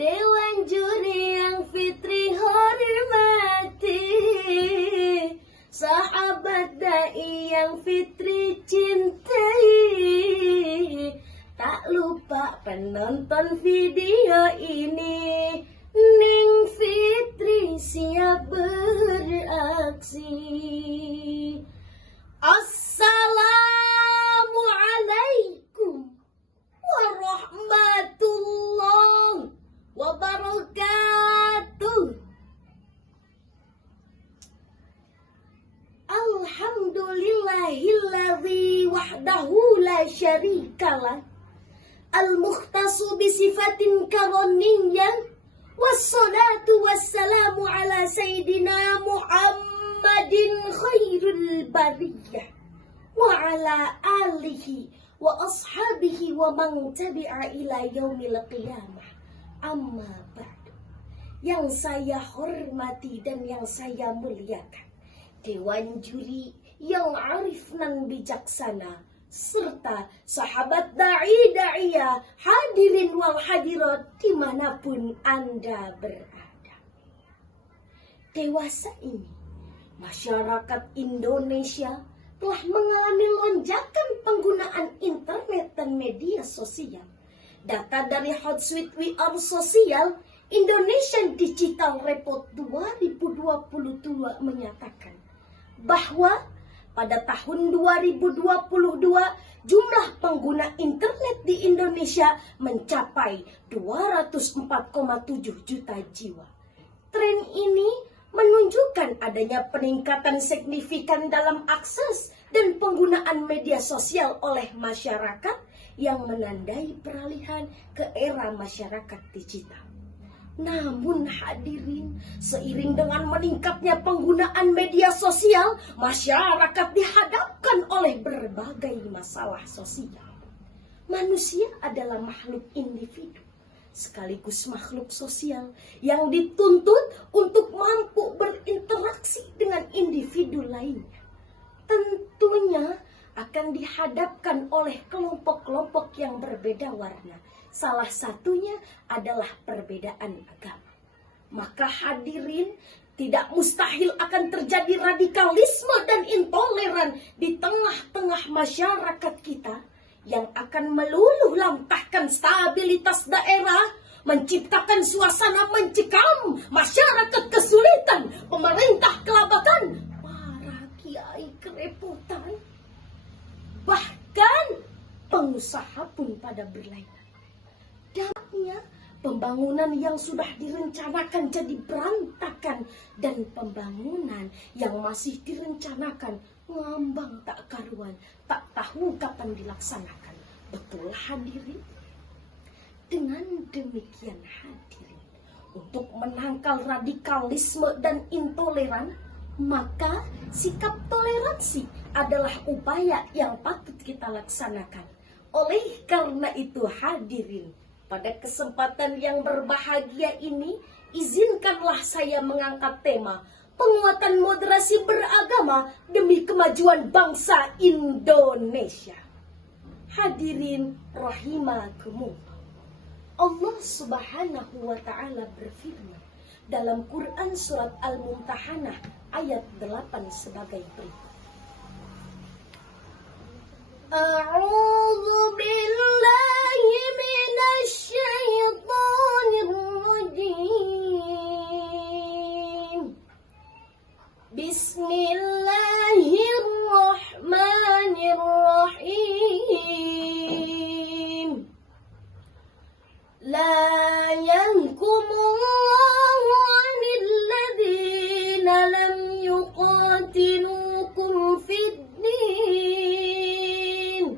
Dewan juri yang Fitri hormati, sahabat dai yang Fitri cintai. Tak lupa penonton video ini, Ning Fitri siap beraksi. Assalamualaikum warahmatullahi wabarakatuh. Alhamdulillahilladzi wahdahu la syarikalah, al-mukhtasu bisifatin karoniyyah, wassalatu wassalamu ala sayyidina Muhammadin khairul bariyah wa ala alihi wa ashabihi wa man tabi'a ila yaumil qiyamah. Amma ba'du. Yang saya hormati dan yang saya muliakan, Dewan Juri yang arif nan bijaksana, serta sahabat da'i-da'iyah, hadirin wal hadirat dimanapun Anda berada. Dewasa ini, masyarakat Indonesia telah mengalami lonjakan penggunaan internet dan media sosial. Data dari Hotsuite WR Sosial, Indonesian Digital Report 2022 menyatakan bahwa pada tahun 2022, jumlah pengguna internet di Indonesia mencapai 204,7 juta jiwa. Tren ini menunjukkan adanya peningkatan signifikan dalam akses dan penggunaan media sosial oleh masyarakat yang menandai peralihan ke era masyarakat digital. Namun hadirin, seiring dengan meningkatnya penggunaan media sosial, masyarakat dihadapkan oleh berbagai masalah sosial. Manusia adalah makhluk individu, sekaligus makhluk sosial yang dituntut untuk mampu berinteraksi dengan individu lainnya. Tentunya akan dihadapkan oleh kelompok-kelompok yang berbeda warna. Salah satunya adalah perbedaan agama. Maka hadirin, tidak mustahil akan terjadi radikalisme dan intoleran di tengah-tengah masyarakat kita yang akan meluluh lantahkan stabilitas daerah, menciptakan suasana mencekam, masyarakat kesulitan, pemerintah kelabakan, para kiai kerepotan, bahkan pengusaha pun pada berlainan. Dampaknya, pembangunan yang sudah direncanakan jadi berantakan, dan pembangunan yang masih direncanakan ngambang tak karuan, tak tahu kapan dilaksanakan. Betul hadirin? Dengan demikian hadirin, untuk menangkal radikalisme dan intoleran, maka sikap toleransi adalah upaya yang patut kita laksanakan. Oleh karena itu hadirin, pada kesempatan yang berbahagia ini, izinkanlah saya mengangkat tema penguatan moderasi beragama demi kemajuan bangsa Indonesia. Hadirin rahimakumullah, Allah Subhanahu wa ta'ala berfirman dalam Quran surat Al-Mumtahanah ayat 8 sebagai berikut. A'udzu billahi minasy syaithanir rajim. Bismillahirrahmanirrahim. La yankumullahu 'anil ladzina lam yuqatilukum fid din.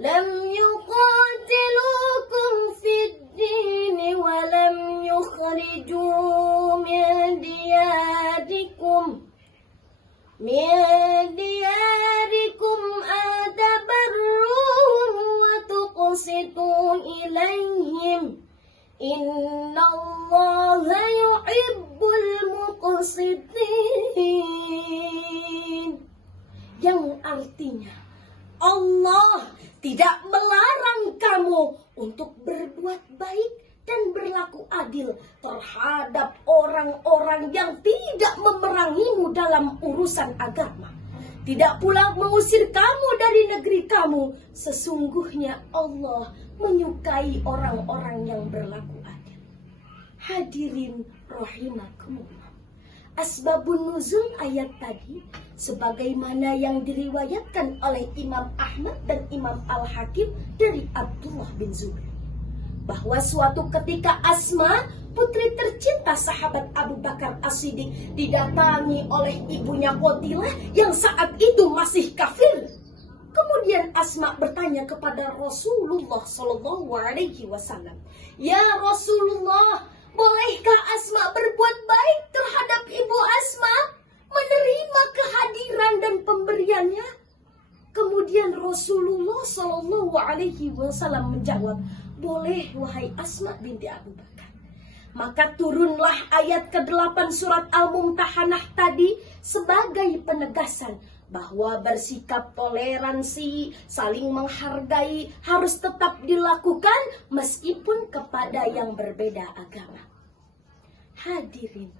Lam yuqatilukum fid din wa lam yukhriju min diyarikum adabarruhum wa tuqsitu ilaihim. Innallaha yuhibbul muqsitin. Yang artinya, Allah tidak melarang kamu untuk berbuat baik dan berlaku adil terhadap orang-orang yang tidak memerangimu dalam urusan agama. Tidak pula mengusir kamu dari negeri kamu. Sesungguhnya Allah menyukai orang-orang yang berlaku adil. Hadirin rahimakumullah. Asbabun nuzul ayat tadi sebagaimana yang diriwayatkan oleh Imam Ahmad dan Imam Al-Hakim dari Abdullah bin Zubair, bahwa suatu ketika Asma, putri tercinta sahabat Abu Bakar As-Siddiq, didatangi oleh ibunya Qatilah yang saat itu masih kafir. Kemudian Asma bertanya kepada Rasulullah Shallallahu Alaihi Wasallam, "Ya Rasulullah, bolehkah Asma berbuat baik terhadap ibu Asma, menerima kehadiran dan pemberiannya?" Kemudian Rasulullah Shallallahu Alaihi Wasallam menjawab, "Boleh wahai Asma binti Abu Bakar." Maka turunlah ayat ke-8 surat Al-Mumtahanah tadi sebagai penegasan bahwa bersikap toleransi, saling menghargai harus tetap dilakukan meskipun kepada yang berbeda agama. Hadirin,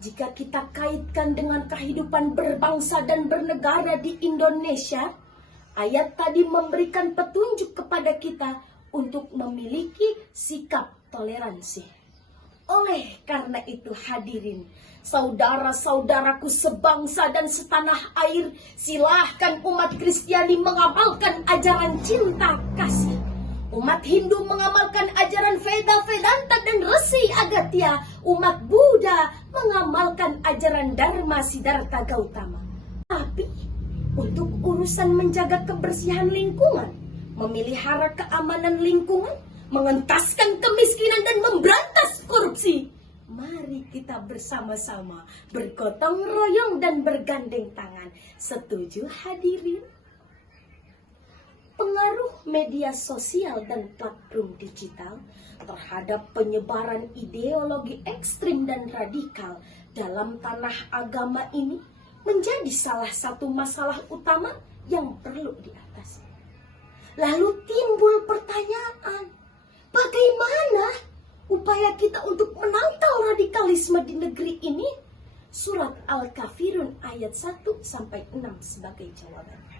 jika kita kaitkan dengan kehidupan berbangsa dan bernegara di Indonesia, ayat tadi memberikan petunjuk kepada kita untuk memiliki sikap toleransi. Oleh karena itu hadirin, saudara-saudaraku sebangsa dan setanah air, silahkan umat Kristiani mengamalkan ajaran cinta kasih. Umat Hindu mengamalkan ajaran Veda, Vedanta dan Resi Agatya. Umat Buddha mengamalkan ajaran Dharma Siddhartha Gautama. Tapi untuk urusan menjaga kebersihan lingkungan, memelihara keamanan lingkungan, mengentaskan kemiskinan dan memberantas korupsi, mari kita bersama-sama bergotong royong dan bergandeng tangan. Setuju hadirin? Pengaruh media sosial dan platform digital terhadap penyebaran ideologi ekstrim dan radikal dalam tanah agama ini menjadi salah satu masalah utama yang perlu diatasi. Lalu timbul pertanyaan, bagaimana upaya kita untuk menangkal radikalisme di negeri ini? Surat Al-Kafirun ayat 1-6 sebagai jawabannya.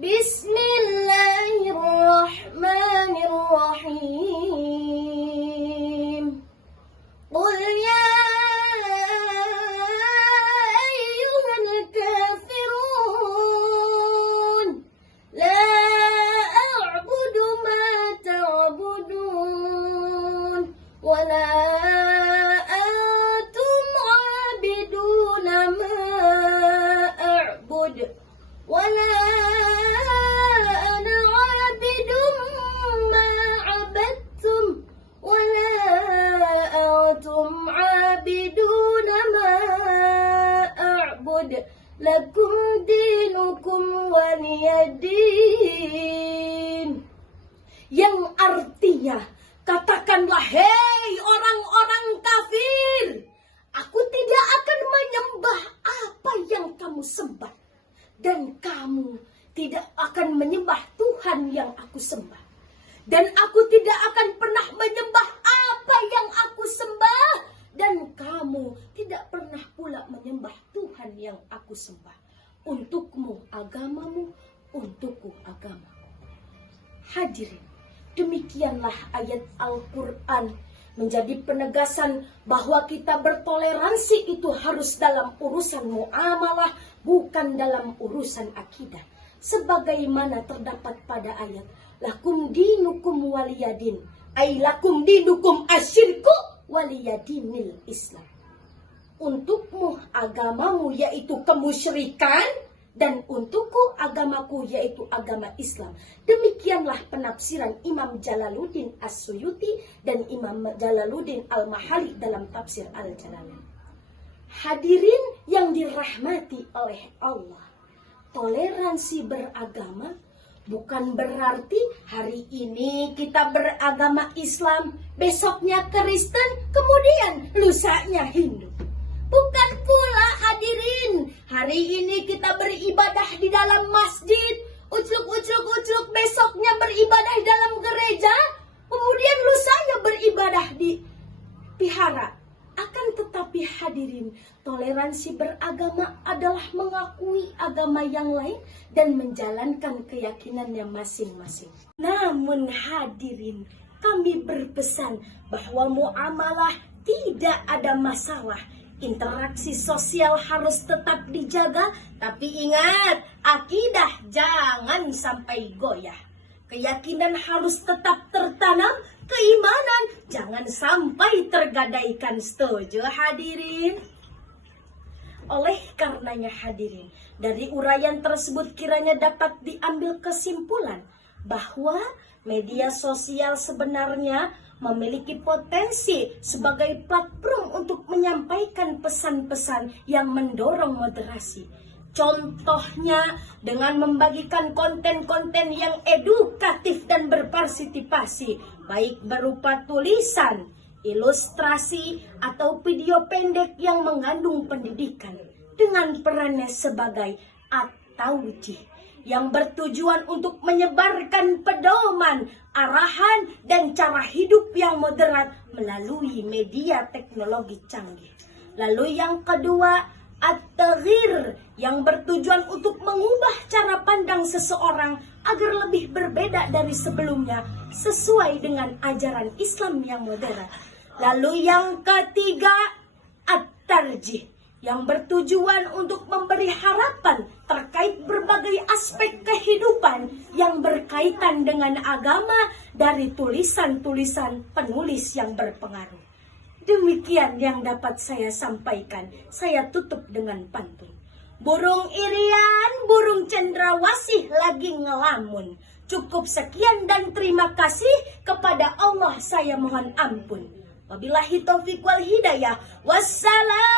Bismillahirrahmanirrahim. Qul ya ayyuhal kafirun, la a'budu ma ta'budun, wa la antum 'abiduna ma a'bud, wa la lakum dinukum waliyadin. Yang artinya, katakanlah, hei orang-orang kafir, aku tidak akan menyembah apa yang kamu sembah, dan kamu tidak akan menyembah Tuhan yang aku sembah, dan aku tidak akan pernah menyembah apa yang aku sembah, dan kamu tidak pernah pula menyembah Tuhan yang aku sembah. Untukmu agamamu, untukku agamaku. Hadirin, demikianlah ayat Al-Quran menjadi penegasan bahwa kita bertoleransi itu harus dalam urusan muamalah, bukan dalam urusan akidah. Sebagaimana terdapat pada ayat, lakum dinukum waliyadin, ay lakum dinukum asyirku waliyadinil Islam. Untukmu agamamu yaitu kemusyrikan, dan untukku agamaku yaitu agama Islam. Demikianlah penafsiran Imam Jalaluddin As-Suyuti dan Imam Jalaluddin Al-Mahali dalam tafsir Al-Jalalain. Hadirin yang dirahmati oleh Allah, toleransi beragama bukan berarti hari ini kita beragama Islam, besoknya Kristen, kemudian lusanya Hindu. Bukan pula hadirin, hari ini kita beribadah di dalam masjid, ucluk-ucluk besoknya beribadah di dalam gereja, ibadah dipihara. Akan tetapi hadirin, toleransi beragama adalah mengakui agama yang lain dan menjalankan keyakinannya masing-masing. Namun hadirin, kami berpesan bahwa muamalah tidak ada masalah. Interaksi sosial harus tetap dijaga, tapi ingat, akidah jangan sampai goyah. Keyakinan harus tetap tertanam, keimanan jangan sampai tergadaikan. Setuju hadirin? Oleh karenanya hadirin, dari uraian tersebut kiranya dapat diambil kesimpulan bahwa media sosial sebenarnya memiliki potensi sebagai platform untuk menyampaikan pesan-pesan yang mendorong moderasi. Contohnya dengan membagikan konten-konten yang edukatif dan berpartisipasi, baik berupa tulisan, ilustrasi, atau video pendek yang mengandung pendidikan, dengan perannya sebagai at-taujih yang bertujuan untuk menyebarkan pedoman, arahan, dan cara hidup yang moderat melalui media teknologi canggih. Lalu yang kedua, at-taghyir yang bertujuan untuk mengubah cara pandang seseorang agar lebih berbeda dari sebelumnya sesuai dengan ajaran Islam yang modern. Lalu yang ketiga, at-tarjih yang bertujuan untuk memberi harapan terkait berbagai aspek kehidupan yang berkaitan dengan agama dari tulisan-tulisan penulis yang berpengaruh. Demikian yang dapat saya sampaikan. Saya tutup dengan pantun. Burung irian, burung cendrawasih lagi ngelamun. Cukup sekian dan terima kasih. Kepada Allah saya mohon ampun. Wabillahi taufiq wal hidayah. Wassalam.